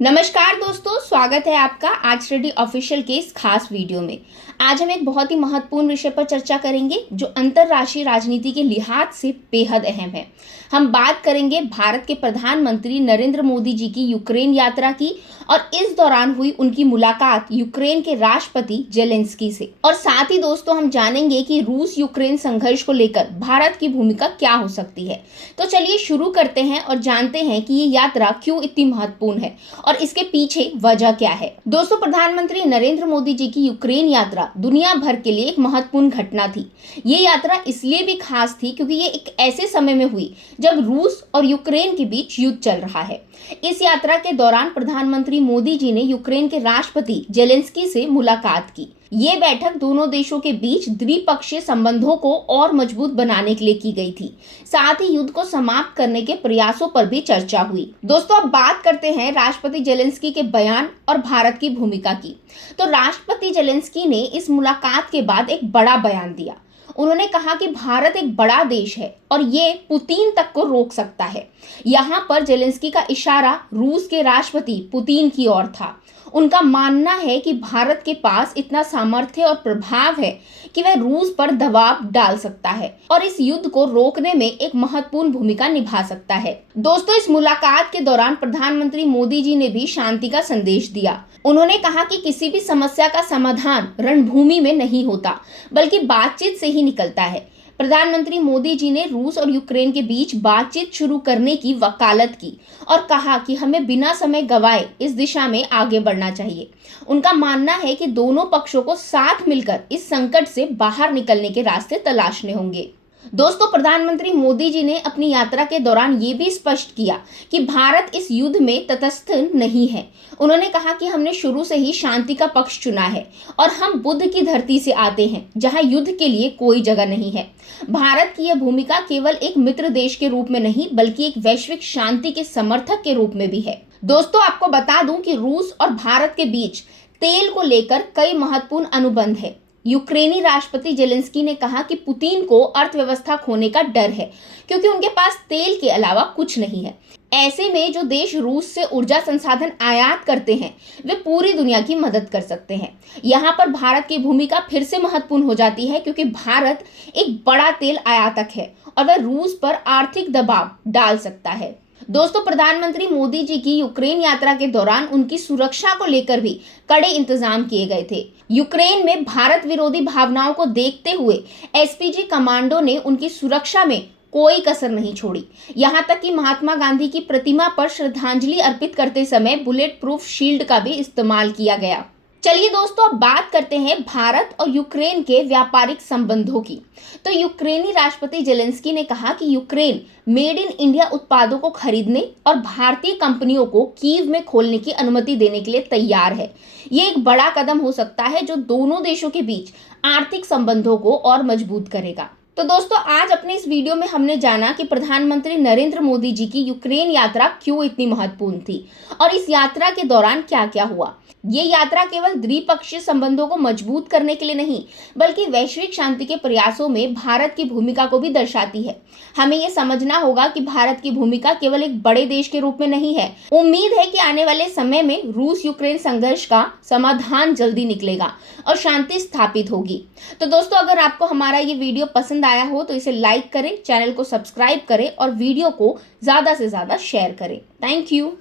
नमस्कार दोस्तों, स्वागत है आपका आज स्टडी ऑफिशियल के इस खास वीडियो में। आज हम एक बहुत ही महत्वपूर्ण विषय पर चर्चा करेंगे जो अंतर्राष्ट्रीय राजनीति के लिहाज से बेहद अहम है। हम बात करेंगे भारत के प्रधानमंत्री नरेंद्र मोदी जी की यूक्रेन यात्रा की और इस दौरान हुई उनकी मुलाकात यूक्रेन के राष्ट्रपति जेलेंस्की से। और साथ ही दोस्तों हम जानेंगे कि रूस यूक्रेन संघर्ष को लेकर भारत की भूमिका क्या हो सकती है। तो चलिए शुरू करते हैं और जानते हैं कि ये यात्रा क्यों इतनी महत्वपूर्ण है और इसके पीछे वजह क्या है। दोस्तों, प्रधानमंत्री नरेंद्र मोदी जी की यूक्रेन यात्रा दुनिया भर के लिए एक महत्वपूर्ण घटना थी। ये यात्रा इसलिए भी खास थी क्योंकि ये एक ऐसे समय में हुई जब रूस और यूक्रेन के बीच युद्ध चल रहा है। इस यात्रा के दौरान प्रधानमंत्री मोदी जी ने यूक्रेन के राष्ट्रपति जेलेंस्की से मुलाकात की। ये बैठक दोनों देशों के बीच द्विपक्षीय संबंधों को और मजबूत बनाने के लिए की गई थी। साथ ही युद्ध को समाप्त करने के प्रयासों पर भी चर्चा हुई। दोस्तों, अब बात करते हैं राष्ट्रपति जेलेंस्की के बयान और भारत की भूमिका की। तो राष्ट्रपति जेलेंस्की ने इस मुलाकात के बाद एक बड़ा बयान दिया। उन्होंने कहा कि भारत एक बड़ा देश है और ये पुतिन तक को रोक सकता है। यहाँ पर जेलेंस्की का इशारा रूस के राष्ट्रपति पुतिन की ओर था। उनका मानना है कि भारत के पास इतना सामर्थ्य और प्रभाव है कि वह रूस पर दबाव डाल सकता है और इस युद्ध को रोकने में एक महत्वपूर्ण भूमिका निभा सकता है। दोस्तों, इस मुलाकात के दौरान प्रधानमंत्री मोदी जी ने भी शांति का संदेश दिया। उन्होंने कहा कि किसी भी समस्या का समाधान रणभूमि में नहीं होता बल्कि बातचीत से ही निकलता है। प्रधानमंत्री मोदी जी ने रूस और यूक्रेन के बीच बातचीत शुरू करने की वकालत की और कहा कि हमें बिना समय गंवाए इस दिशा में आगे बढ़ना चाहिए। उनका मानना है कि दोनों पक्षों को साथ मिलकर इस संकट से बाहर निकलने के रास्ते तलाशने होंगे। दोस्तों, प्रधानमंत्री मोदी जी ने अपनी यात्रा के दौरान ये भी स्पष्ट किया कि भारत इस युद्ध में तटस्थ नहीं है। उन्होंने कहा कि हमने शुरू से ही शांति का पक्ष चुना है और हम बुद्ध की धरती से आते हैं जहां युद्ध के लिए कोई जगह नहीं है। भारत की यह भूमिका केवल एक मित्र देश के रूप में नहीं बल्कि एक वैश्विक शांति के समर्थक के रूप में भी है। दोस्तों, आपको बता दूं कि रूस और भारत के बीच तेल को लेकर कई महत्वपूर्ण अनुबंध है। यूक्रेनी राष्ट्रपति जेलेंस्की ने कहा कि पुतिन को अर्थव्यवस्था खोने का डर है क्योंकि उनके पास तेल के अलावा कुछ नहीं है। ऐसे में जो देश रूस से ऊर्जा संसाधन आयात करते हैं वे पूरी दुनिया की मदद कर सकते हैं। यहाँ पर भारत की भूमिका फिर से महत्वपूर्ण हो जाती है क्योंकि भारत एक बड़ा तेल आयातक है और वह रूस पर आर्थिक दबाव डाल सकता है। दोस्तों, प्रधानमंत्री मोदी जी की यूक्रेन यात्रा के दौरान उनकी सुरक्षा को लेकर भी कड़े इंतजाम किए गए थे। यूक्रेन में भारत विरोधी भावनाओं को देखते हुए एसपीजी कमांडो ने उनकी सुरक्षा में कोई कसर नहीं छोड़ी। यहाँ तक कि महात्मा गांधी की प्रतिमा पर श्रद्धांजलि अर्पित करते समय बुलेट प्रूफ शील्ड का भी इस्तेमाल किया गया। चलिए दोस्तों, अब बात करते हैं भारत और यूक्रेन के व्यापारिक संबंधों की। तो यूक्रेनी राष्ट्रपति जेलेंस्की ने कहा कि यूक्रेन मेड इन इंडिया उत्पादों को खरीदने और भारतीय कंपनियों को कीव में खोलने की अनुमति देने के लिए तैयार है। ये एक बड़ा कदम हो सकता है जो दोनों देशों के बीच आर्थिक संबंधों को और मजबूत करेगा। तो दोस्तों, आज अपने इस वीडियो में हमने जाना कि प्रधानमंत्री नरेंद्र मोदी जी की यूक्रेन यात्रा क्यों इतनी महत्वपूर्ण थी और इस यात्रा के दौरान क्या क्या हुआ। ये यात्रा केवल द्विपक्षीय संबंधों को मजबूत करने के लिए नहीं बल्कि वैश्विक शांति के प्रयासों में भारत की भूमिका को भी दर्शाती है। हमें ये समझना होगा कि भारत की भूमिका केवल एक बड़े देश के रूप में नहीं है। उम्मीद है कि आने वाले समय में रूस यूक्रेन संघर्ष का समाधान जल्दी निकलेगा और शांति स्थापित होगी। तो दोस्तों, अगर आपको हमारा ये वीडियो पसंद आया हो तो इसे लाइक करें, चैनल को सब्सक्राइब करें और वीडियो को ज़्यादा से ज़्यादा शेयर करें। Thank you.